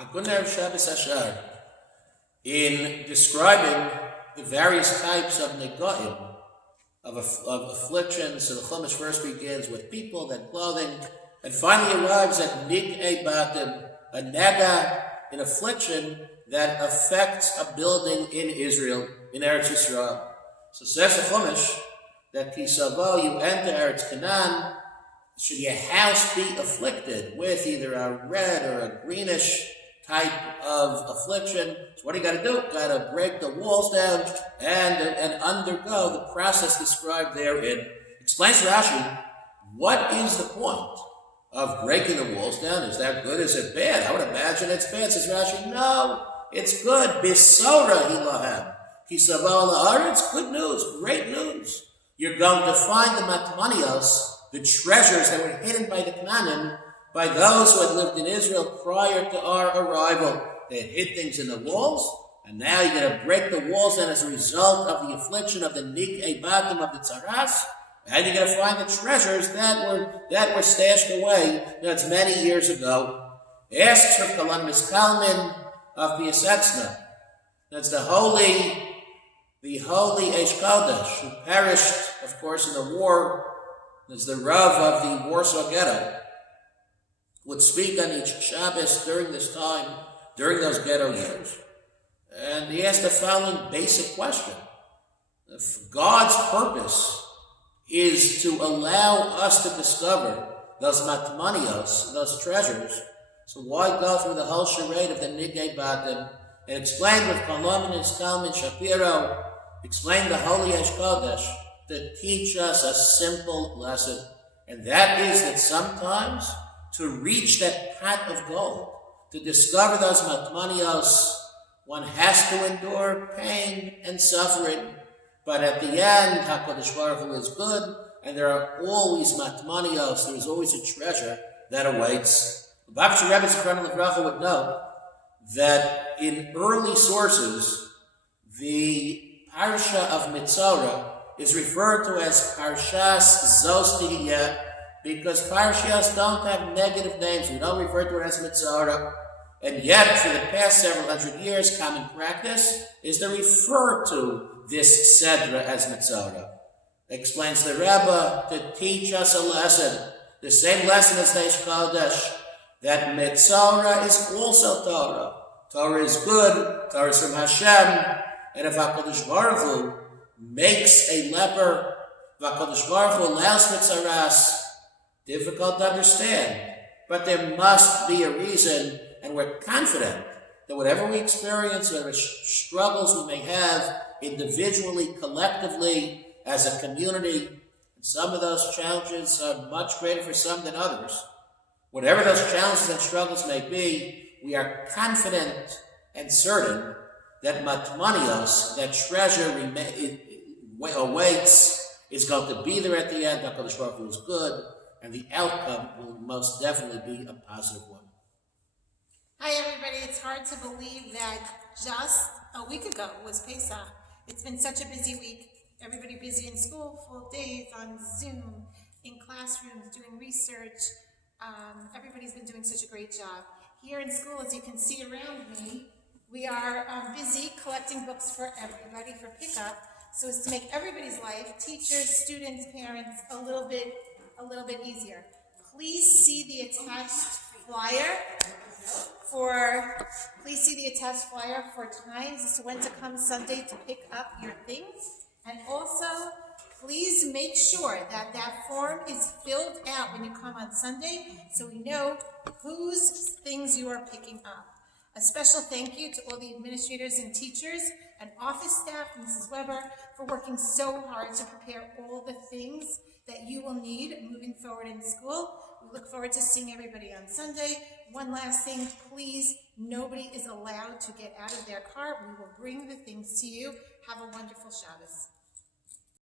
Haguner Shabbos Ashar, in describing the various types of negoim, of afflictions. So the Chumash first begins with people, then clothing, and finally arrives at nig'ei batim, a nega, an affliction that affects a building in Israel, in Eretz Yisrael. So says the Chumash that kisavo, you enter Eretz Canaan, should your house be afflicted with either a red or a greenish type of affliction, so what do you got to do? Got to break the walls down and undergo the process described therein. Explains Rashi, what is the point of breaking the walls down? Is that good? Is it bad? I would imagine it's bad. Says Rashi, no, it's good. Bisora hilahem. Kisavo la'aretz, good news, great news. You're going to find the matmanios, the treasures that were hidden by the Canaanim, by those who had lived in Israel prior to our arrival. They had hid things in the walls, and now you're going to break the walls, and as a result of the affliction of the nig'ei batim, of the tzaras, and you're going to find the treasures that were stashed away. That's many years ago. Asks Rav Kalan Miskalmin of Piasetzna. That's the holy Eish Kodesh, who perished, of course, in the war. That's the Rav of the Warsaw Ghetto, would speak on each Shabbos during this time, during those ghetto years. And he asked the following basic question. If God's purpose is to allow us to discover those matmanios, those treasures, so why go through the whole charade of the nig'ei batim? And explain with Kolomin and Skalman Shapiro, explain the Holy Eish Kodesh to teach us a simple lesson. And that is that sometimes to reach that pot of gold, to discover those matmanios, one has to endure pain and suffering. But at the end, HaKadosh Baruch Hu is good, and there are always matmanios, there is always a treasure that awaits. The Bavitcher Rebbe Zichrono Livracha would note that in early sources, the Parsha of Mitzorah is referred to as Parshas Zos Tihiyeh, because Parshas don't have negative names. We don't refer to it as Mitzorah. And yet, for the past several hundred years, common practice is to refer to this Sedra as Mitzorah. Explains the Rebbe to teach us a lesson, the same lesson as the Eish Kodesh, that Mitzorah is also Torah. Torah is good, Torah is from Hashem, and if HaKadosh Baruch Hu makes a leper, if HaKadosh Baruch Hu allows Mitzaras, difficult to understand, but there must be a reason, and we're confident that whatever we experience, whatever struggles we may have individually, collectively, as a community, and some of those challenges are much greater for some than others. Whatever those challenges and struggles may be, we are confident and certain that matmanios, that treasure awaits, is going to be there at the end. HaKadosh Baruch Hu is good, and the outcome will most definitely be a positive one. Hi everybody, it's hard to believe that just a week ago was Pesach. It's been such a busy week. Everybody busy in school, full days, on Zoom, in classrooms, doing research. Everybody's been doing such a great job. Here in school, as you can see around me, we are busy collecting books for everybody for pickup, so as to make everybody's life, teachers, students, parents, a little bit easier. Please see the attached flyer for times as to when to come Sunday to pick up your things. And also, please make sure that that form is filled out when you come on Sunday so we know whose things you are picking up. A special thank you to all the administrators and teachers and office staff, Mrs. Weber, for working so hard to prepare all the things that you will need moving forward in school. We look forward to seeing everybody on Sunday. One last thing, please, nobody is allowed to get out of their car. We will bring the things to you. Have a wonderful Shabbos.